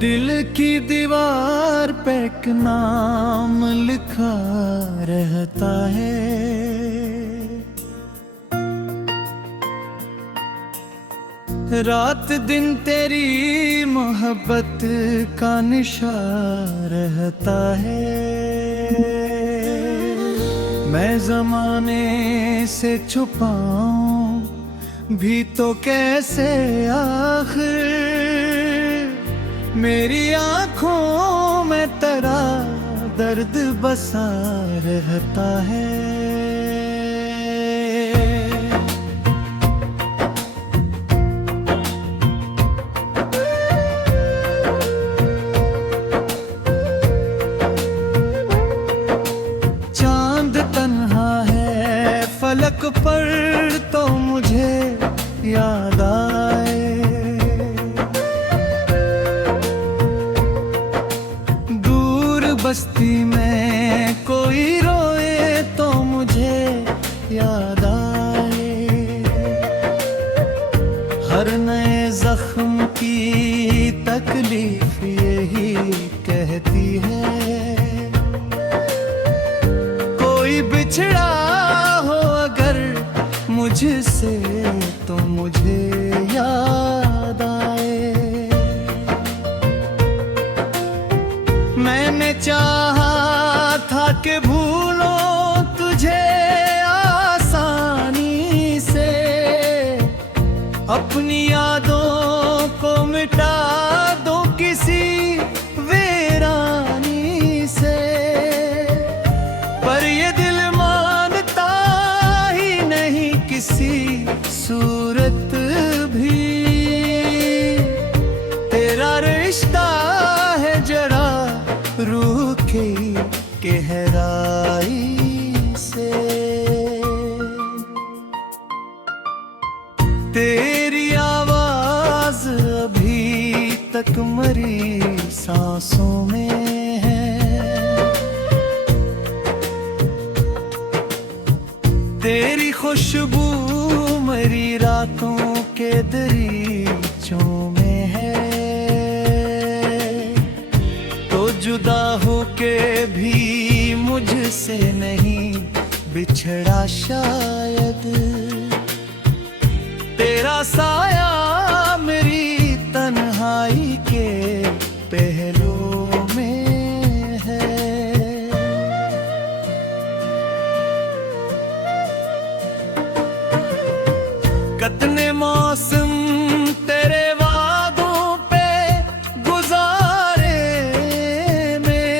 दिल की दीवार पे एक नाम लिखा रहता है। रात दिन तेरी मोहब्बत का निशा रहता है। मैं ज़माने से छुपाऊं भी तो कैसे, आखिर मेरी आँखों में तेरा दर्द बसा रहता है। फलक पर तो मुझे याद आए, दूर बस्ती में कोई रोए तो मुझे याद आए। हर नए जख्म की तकलीफ यही कहती है, कोई बिछड़ा मुझसे तो मुझे याद आए। मैंने चाहा था कि भूलो तुझे आसानी से, अपनी यादों को मिटा दो किसी वीरानी से, पर ये दिल किसी सूरत भी तेरा रिश्ता है जरा रूह की गहराई से। तेरी आवाज अभी तक मरी सांसों में है, तेरी खुशबू मेरी रातों के दरीचों में है। तो जुदा होके भी मुझसे नहीं बिछड़ा शायद, तेरा साया मेरी तन्हाई के पहलुओं में है। कितने मौसम तेरे वादों पे गुजारे में,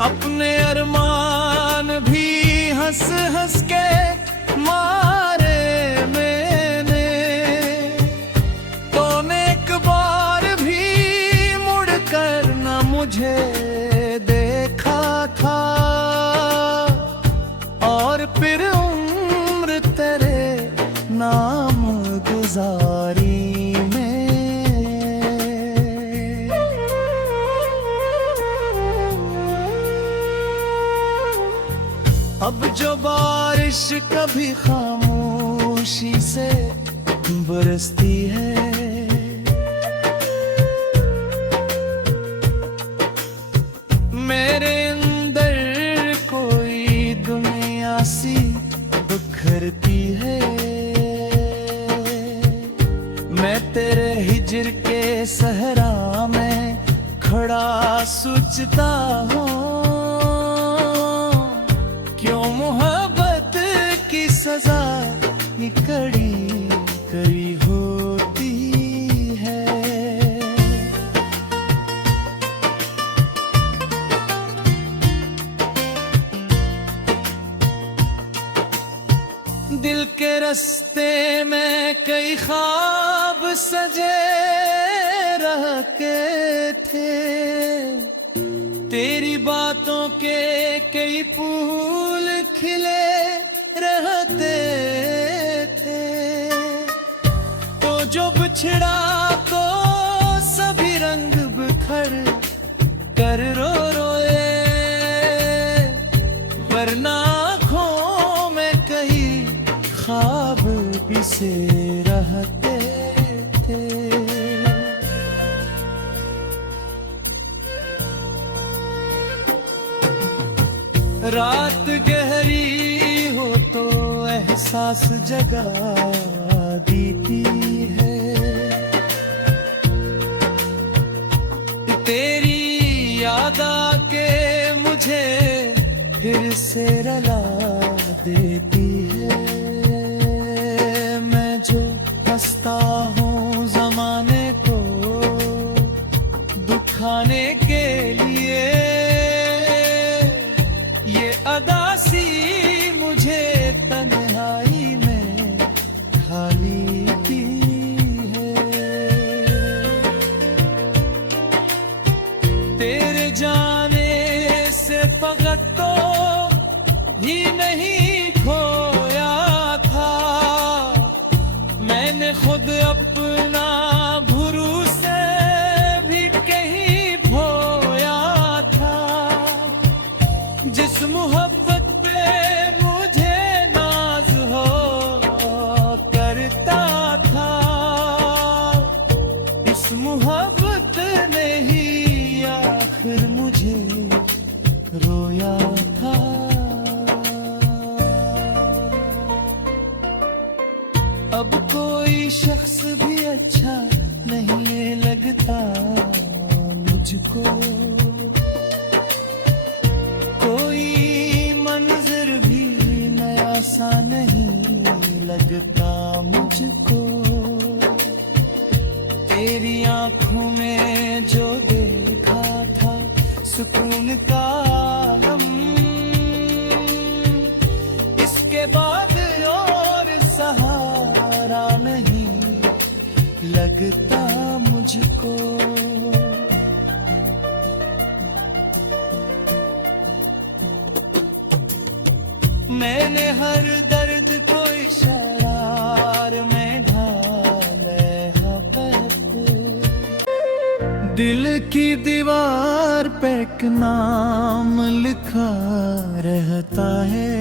अपने अरमान भी हंस हंस के मारे मैंने। तूने एक बार भी मुड़कर न मुझे देखा था, और फिर उम्र तेरे नाम गुजारी में। अब जो बारिश कभी खामोशी से बरसती है, मेरे अंदर कोई दुनिया सी बिखरती है। मैं तेरे हिजर के सहरा में खड़ा सोचता हूँ, क्यों मोहब्बत की सजा कड़ी कड़ी होती है। दिल के रास्ते में कई ख्वाब सजे रहते थे, तेरी बातों के कई फूल खिले रहते थे। तो जो बिछड़ा तो सभी रंग बिखर कर रो रोए, वरना आँखों में कई ख्वाब भी से रहते थे। रात गहरी हो तो एहसास जगा देती है। तेरी याद आके मुझे फिर से रुला देती है। मैं जो हंसता हूँ ज़माने को दुखाने के लिए, ये अदासी मुझे तन्हाई में खाली की है। तेरे जाने से फकत तो ही नहीं खोया था, मैंने खुद अपना भरोसे भी कहीं खोया था। जिस मोहब्बत पे मुझे नाज हो करता था, इस मोहब्बत ने ही आखिर मुझे रोया था। अब कोई शख्स भी अच्छा नहीं लगता मुझको, कोई मंजर भी नया सा नहीं लगता मुझको। तेरी आंखों में जो देखा था सुकून का आलम, इसके बाद और सहारा नहीं लगता मुझको। मैंने हर दर्द को इशारार में ढाले दिल की दीवार पे एक नाम लिखा रहता है।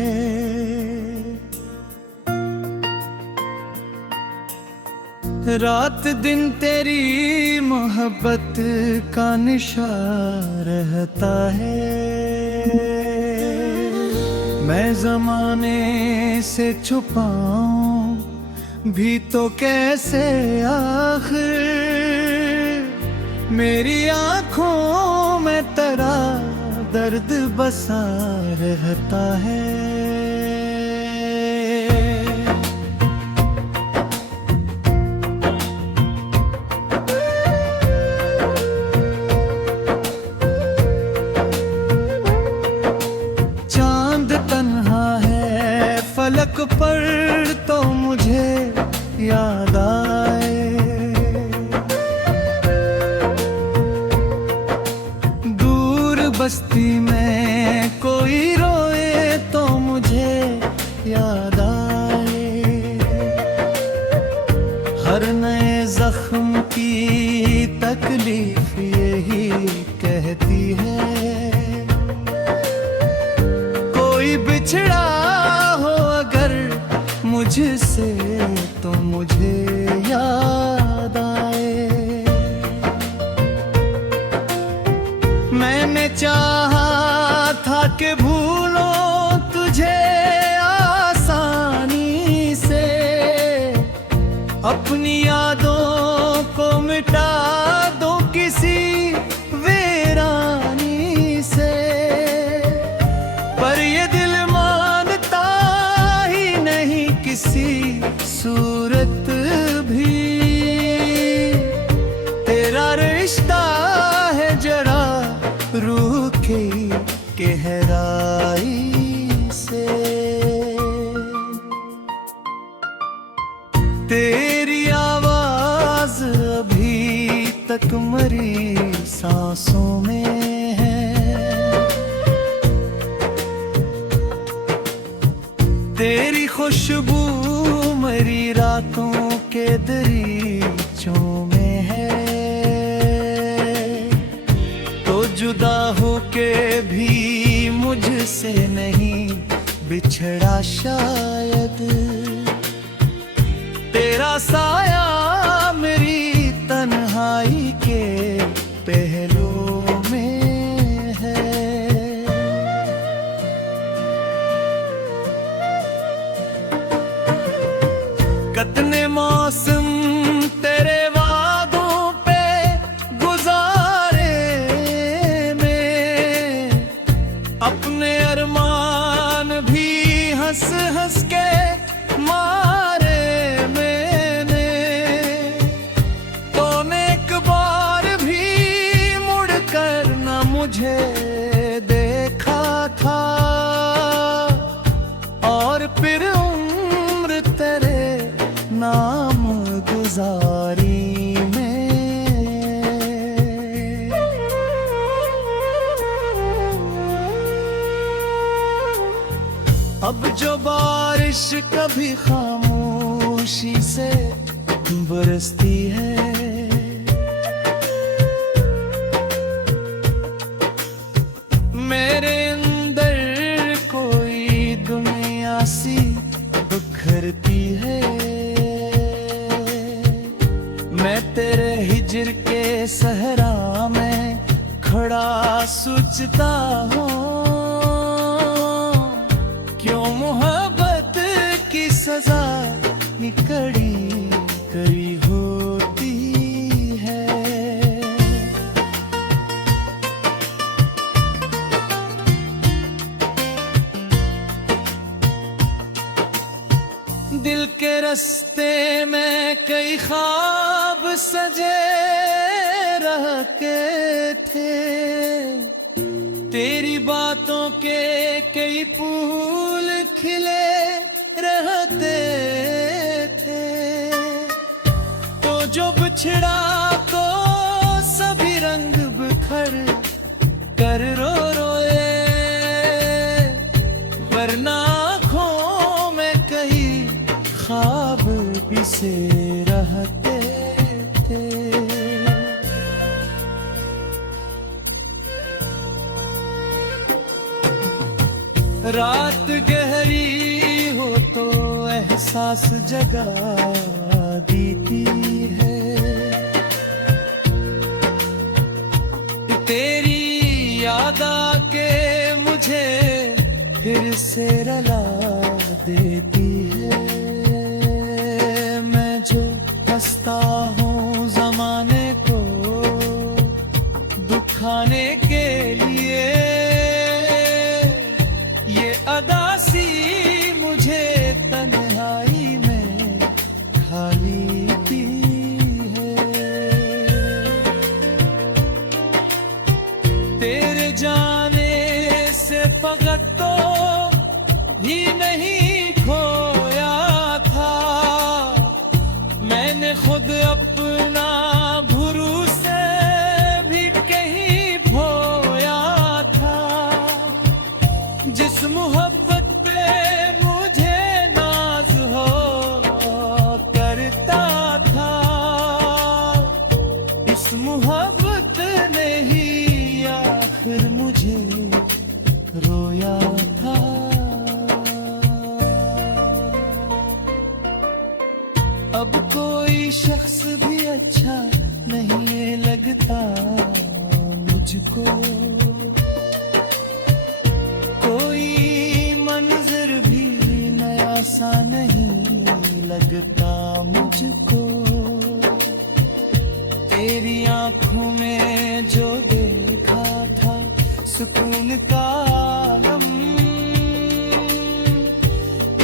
रात दिन तेरी मोहब्बत का निशा रहता है। मैं ज़माने से छुपाऊं भी तो कैसे, आखिर मेरी आँखों में तेरा दर्द बसा रहता है। फलक पर तो मुझे याद आए, दूर बस्ती में कोई रोए तो मुझे याद आए। हर नए जख्म की तकलीफ यही कहती है, कोई बिछड़ा मुझसे तो मुझे याद आए। मैंने चाहा था कि भूलो तुझे आसानी से, अपनी यादों को मिटा दो किसी वीरानी से, पर ये दिल किसी सूरत भी तेरा रिश्ता है जरा रूह की गहराई से। तेरी आवाज अभी तक मरी सांसों में है, तेरी खुशबू मेरी रातों के दरीचों में है। तो जुदा होके भी मुझसे नहीं बिछड़ा शायद, तेरा साया मेरी तन्हाई के पहलू में है। कितने मौसम तेरे वादों पे गुजारे में, अपने अरमान भी हंस हंस के मारे मैंने। तूने एक बार भी मुड़कर न मुझे देखा था, और फिर उम्र तेरे नाम गुजारी में। अब जो बारिश कभी खामोशी से बरसती है, मेरे अंदर कोई दुनिया सी बिखरती है। मैं तेरे हिजर के सहरा में खड़ा सोचता हूँ, क्यों मोहब्बत की सजा निकड़ी करी होती है। दिल के रास्ते में कई ख्वाब सजे रहते थे, तेरी बातों के कई फूल खिले रहते थे। तो जो बिछड़ा तो सभी रंग बिखर कर रो रोए, वरना आँखों में कई ख्वाब बिसे रहते थे। रात गहरी हो तो एहसास जगा देती है, तेरी याद आके मुझे फिर से रुला देती है। मैं जो हंसता हूँ जमाने को दुखाने के लिए, ये अदासी मुझे तन्हाई में खाली की है। तेरे जाने से फकत तो ही नहीं खोया था, मैंने खुद अपना भरोसे भी कहीं खोया था। जिस मोहब्बत पे मुझे नाज हो करता था, इस मोहब्बत ने ही आखिर मुझे रोया था। अब कोई शख्स भी अच्छा नहीं लगता मुझको, कोई मंजर भी नया सा नहीं लगता मुझको। तेरी आंखों में जो देखा था सुकून का आलम,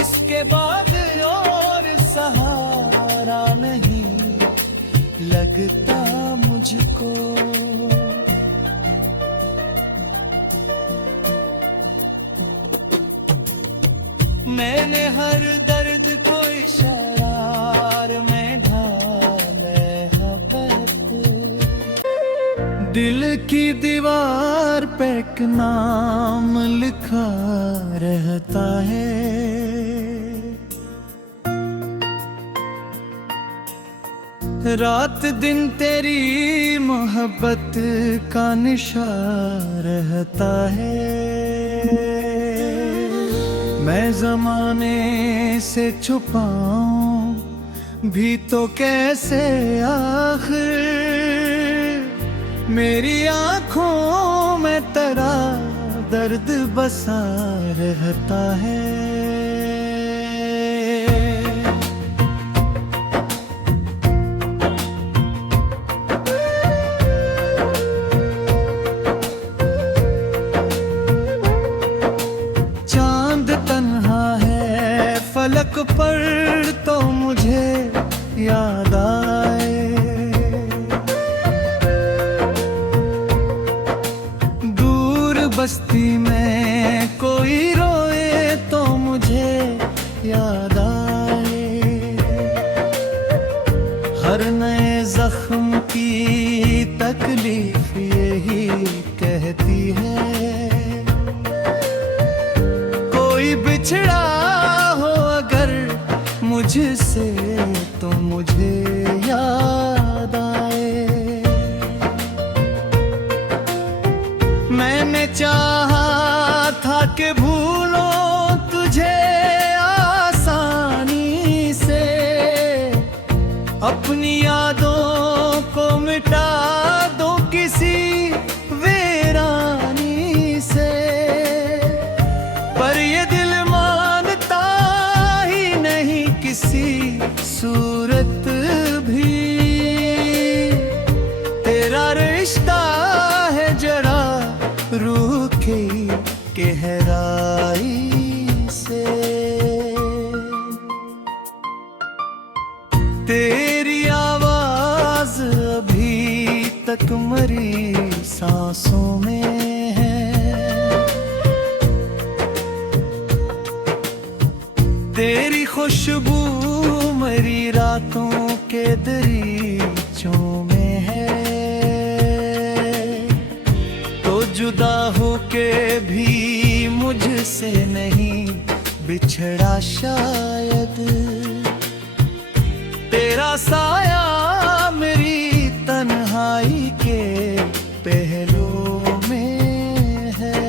इसके बाद और सहारा नहीं लगता मुझको। मैंने हर दर्द को इशारार में ढाले दिल की दीवार पे एक नाम लिखा रहता है, रात दिन तेरी मोहब्बत का निशा रहता है। मैं ज़माने से छुपाऊं भी तो कैसे, आखिर मेरी आँखों में तेरा दर्द बसा रहता है। मस्ती में कोई रोए तो मुझे याद आए, हर नए जख्म की तकलीफ यही कहती है। कोई बिछड़ा हो अगर मुझसे तो मुझे याद आए। मैंने चाहा था कि भूलो तुझे आसानी से, अपनी यादों को मिटा दो किसी वीरानी से, पर ये दिल मानता ही नहीं किसी सूरत भी। तेरा रिश्ता है जरा रूह की गहराई से, तेरी आवाज अभी तक मरी सांसों में है, तेरी खुशबू मरी रातों के दरीचों में है। तो जुदा होके भी मुझसे नहीं बिछड़ा शायद, तेरा साया मेरी तन्हाई के पहलुओं में है।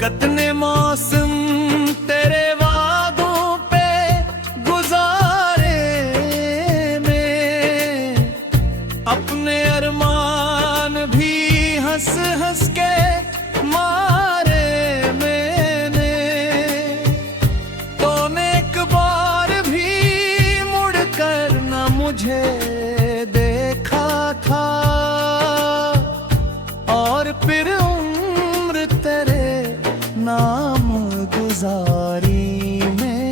कितने मौसम तेरे वादों पे गुजारे में, अपने अरमान भी हंस हंस के मारे मैंने। तूने एक बार भी मुड़कर न मुझे देखा था, और फिर उम्र तेरे नाम गुजारी में।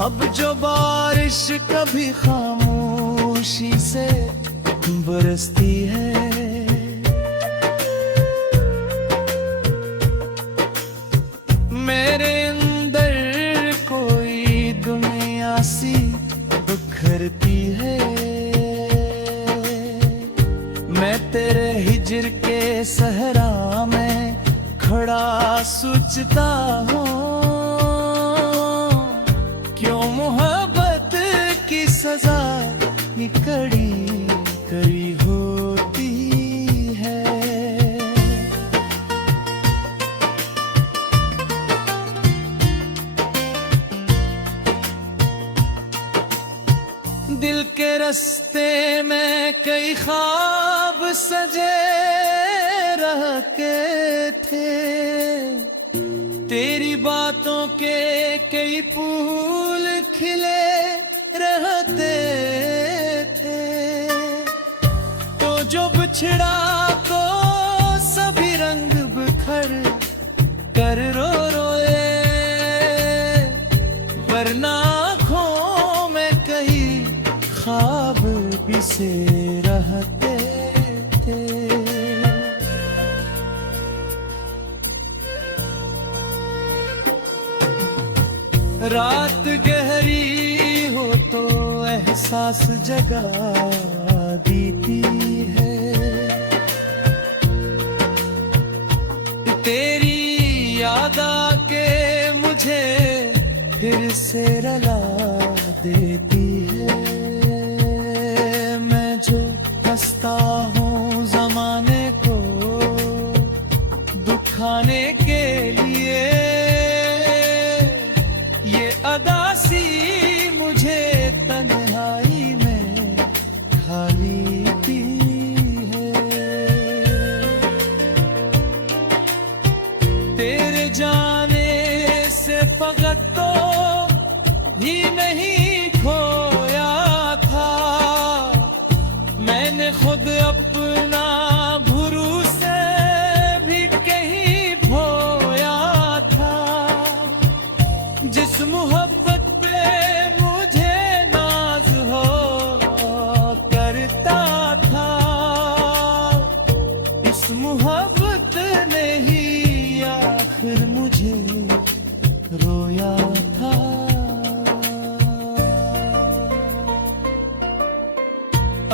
अब जो बारिश कभी खामोशी से बरसती है, मेरे अंदर कोई दुनिया सी बिखरती है। मैं तेरे हिजर के सहरा में खड़ा सोचता हूँ, क्यों मोहब्बत की सजा कड़ी कड़ी होती है। दिल के रास्ते में कई ख्वाब सजे रहते थे, तेरी बातों के कई फूल खिले रहते थे। तो जो बिछड़ा तो सभी रंग बिखर कर रो रोए, वरना आँखों में कई ख्वाब बिसे रहते थे। रात गहरी हो तो एहसास जगा देती है, तेरी याद आके मुझे फिर से रुला देती है। मैं जो हंसता हूँ जमाने को दुखाने के लिए, ये अदासी मुझे तन्हाई में खाली थी है। तेरे जाने से फकत तो ही नहीं खोया था, मैंने खुद अपना भरोसे भी कहीं खोया था। मोहब्बत ने ही आखिर मुझे रोया था।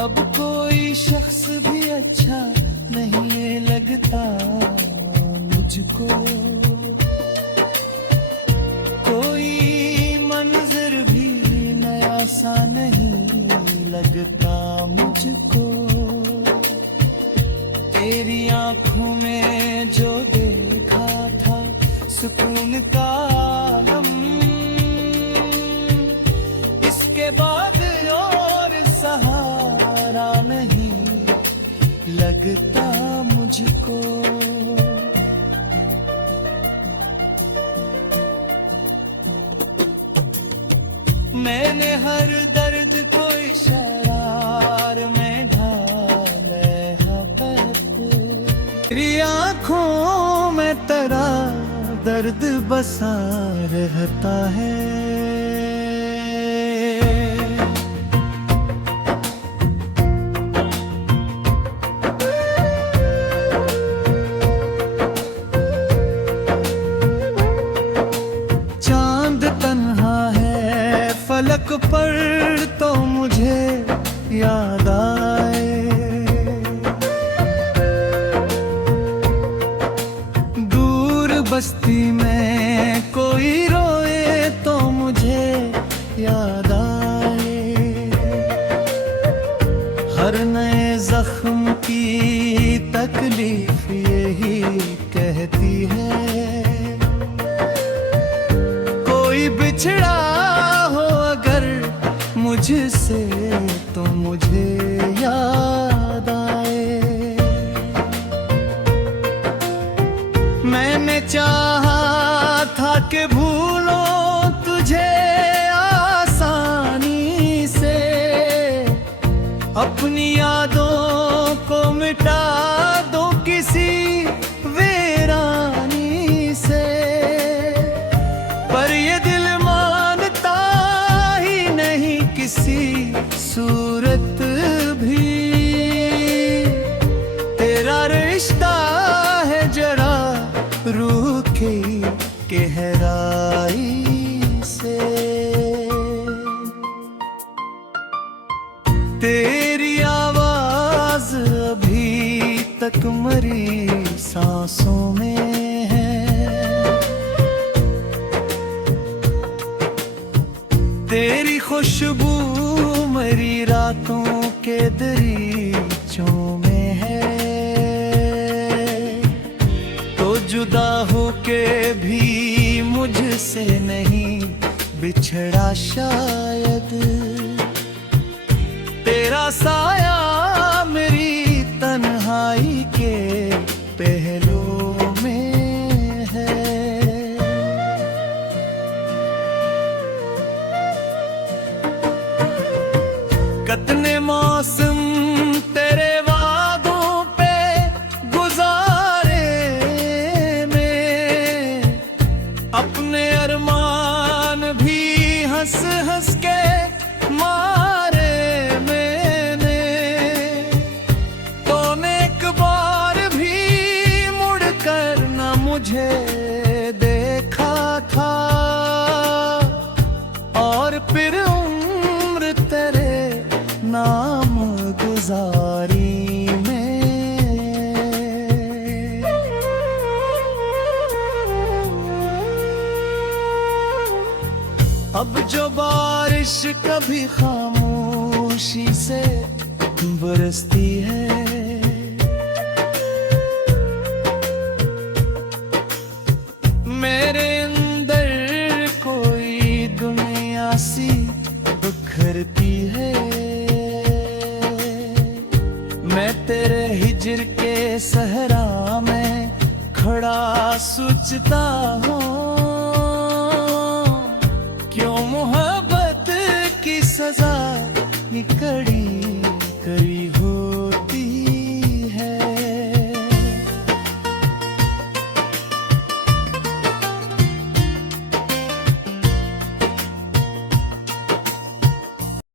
अब कोई शख्स भी अच्छा नहीं लगता मुझको, कोई मंजर भी नया सा नहीं लगता मुझको। तेरी आंखों में जो देखा था सुकून का आलम, इसके बाद और सहारा नहीं लगता मुझको। मैंने हर दर्द को इशारार में ढाले तेरी आँखों में तेरा दर्द बसा रहता है। चांद तन्हा है फलक पर तो मुझे याद आए, दूर बस्ती में कोई रोए तो मुझे याद आए। हर नए जख्म की तकलीफ यही कहती है, कोई बिछड़ा हो अगर मुझसे तो मुझे याद आए। मैंने चाहा था कि भूलो तुझे आसानी से, अपनी यादों को मिटा दो किसी वीरानी से, पर ये दिल मानता ही नहीं किसी सूरत भी। तेरा रिश्ता है जरा रूह की गहराई से, तेरी आवाज अभी तक मरी सांसों में है, तेरी खुशबू मरी रातों के दरीचों में है। तो जुदा होके भी मुझसे नहीं बिछड़ा शायद, तेरा साया मेरी तन्हाई के पहलू में है। कितने मौसम तेरे वादों पे गुजारे में, अपने अरमान भी हंस हंस के मारे मैंने। तूने एक बार भी मुड़कर न मुझे देखा था, और फिर उम्र तेरे नाम गुजारी में। अब जो बारिश कभी खामोशी से बरसती है, मेरे अंदर कोई दुनिया सी बिखरती है। मैं तेरे हिजर के सहरा में खड़ा सोचता हूँ,